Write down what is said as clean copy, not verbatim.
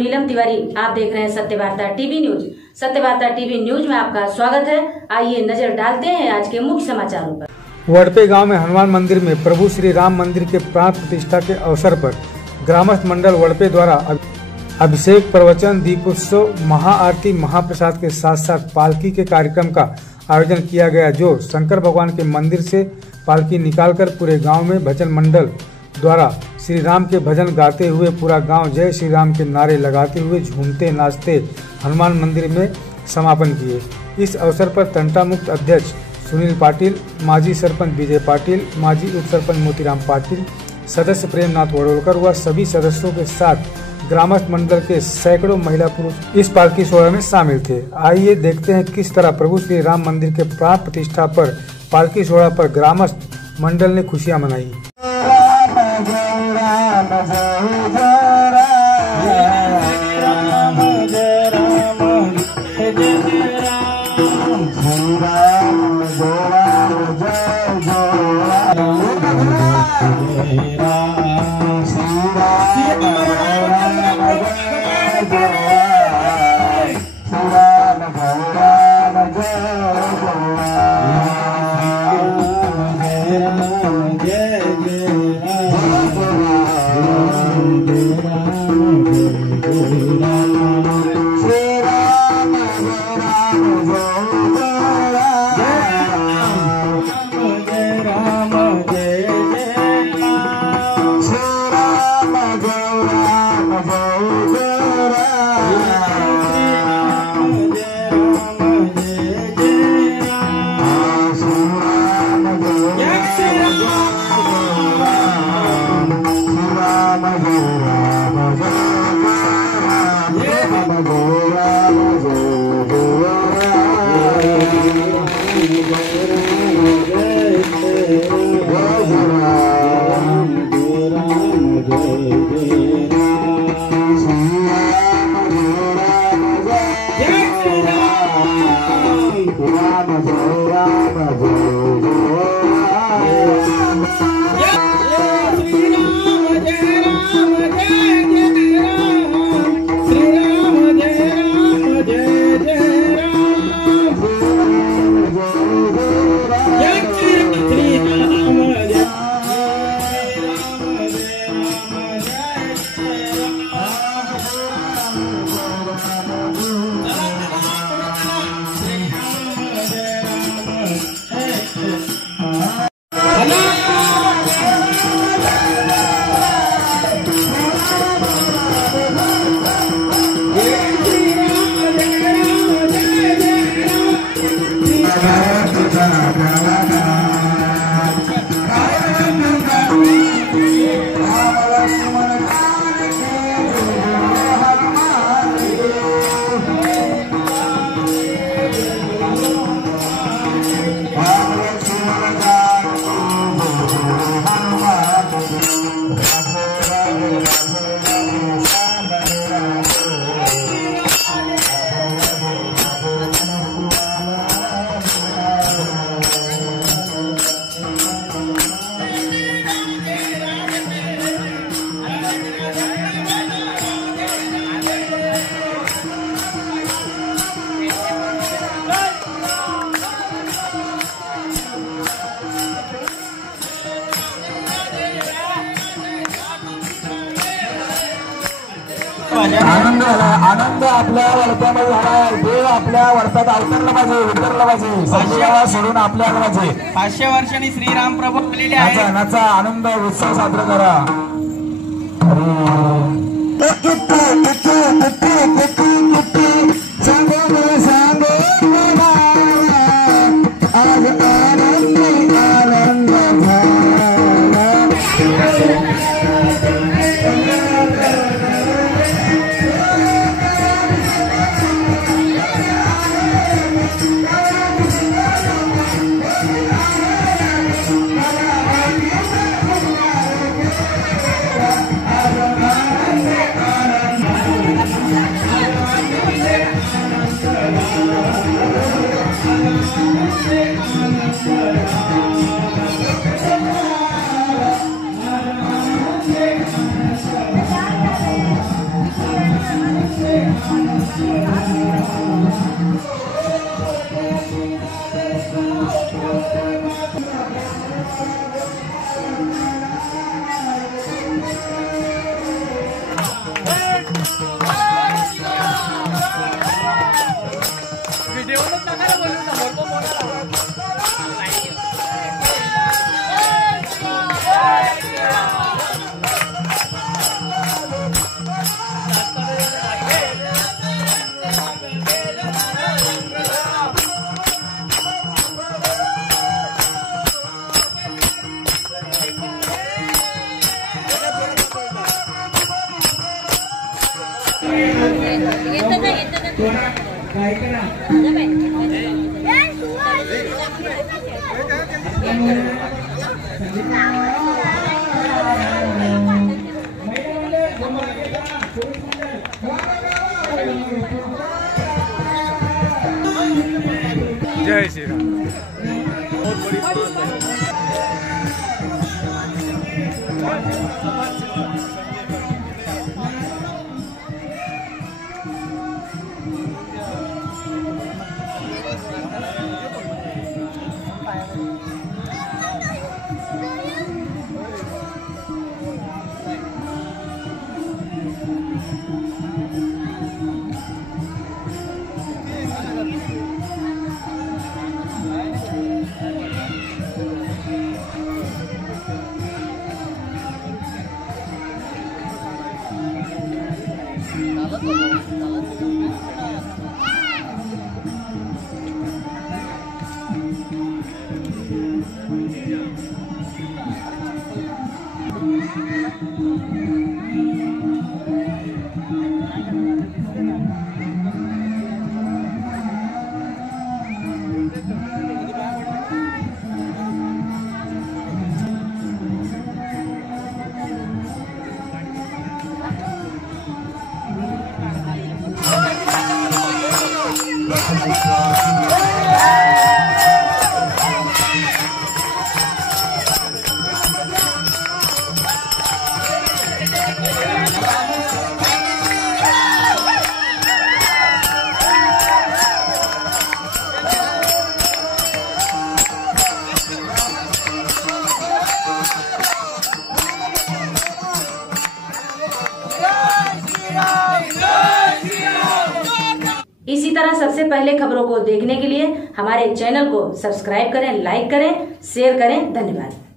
नीलम तिवारी, आप देख रहे हैं Satyavarta TV news. Satyavarta TV news में आपका स्वागत है। आइए नजर डालते हैं आज के मुख्य समाचारों पर। वड़पे गांव में हनुमान मंदिर में प्रभु श्री राम मंदिर के प्राण प्रतिष्ठा के अवसर पर ग्रामस्थ मंडल वड़पे द्वारा अभिषेक, प्रवचन, दीपोत्सव, महाआरती, महाप्रसाद के साथ साथ पालकी के कार्यक्रम का आयोजन किया गया, जो शंकर भगवान के मंदिर से पालकी निकालकर पूरे गांव में भजन मंडल द्वारा श्री राम के भजन गाते हुए पूरा गांव जय श्री राम के नारे लगाते हुए झूमते नाचते हनुमान मंदिर में समापन किए। इस अवसर पर तंटा मुक्त अध्यक्ष सुनील पाटिल, माजी सरपंच विजय पाटिल, माजी उप सरपंच मोतीराम पाटिल, सदस्य प्रेमनाथ वड़ोलकर व सभी सदस्यों के साथ ग्रामस्थ मंडल के सैकड़ों महिला पुरुष इस पालकी सोहरा में शामिल थे। आइए देखते हैं किस तरह प्रभु श्री राम मंदिर के प्राण प्रतिष्ठा पर पालकी सोहरा पर ग्रामस्थ मंडल ने खुशियां मनाई। आनंद आपल्या वडप्यामध्ये झाला। देव आपल्या वडप्यात अवतरला पाहिजे, उतरला पाहिजे, सगळ्याला सोडून आपल्याला पाहिजे। 500 वर्षांनी श्रीराम प्रभू आलेले आहेत। नाचा आनंद उत्सव साजरा करा। जय श्री राम। बहुत बड़ी इसी तरह सबसे पहले खबरों को देखने के लिए हमारे चैनल को सब्सक्राइब करें, लाइक करें, शेयर करें। धन्यवाद।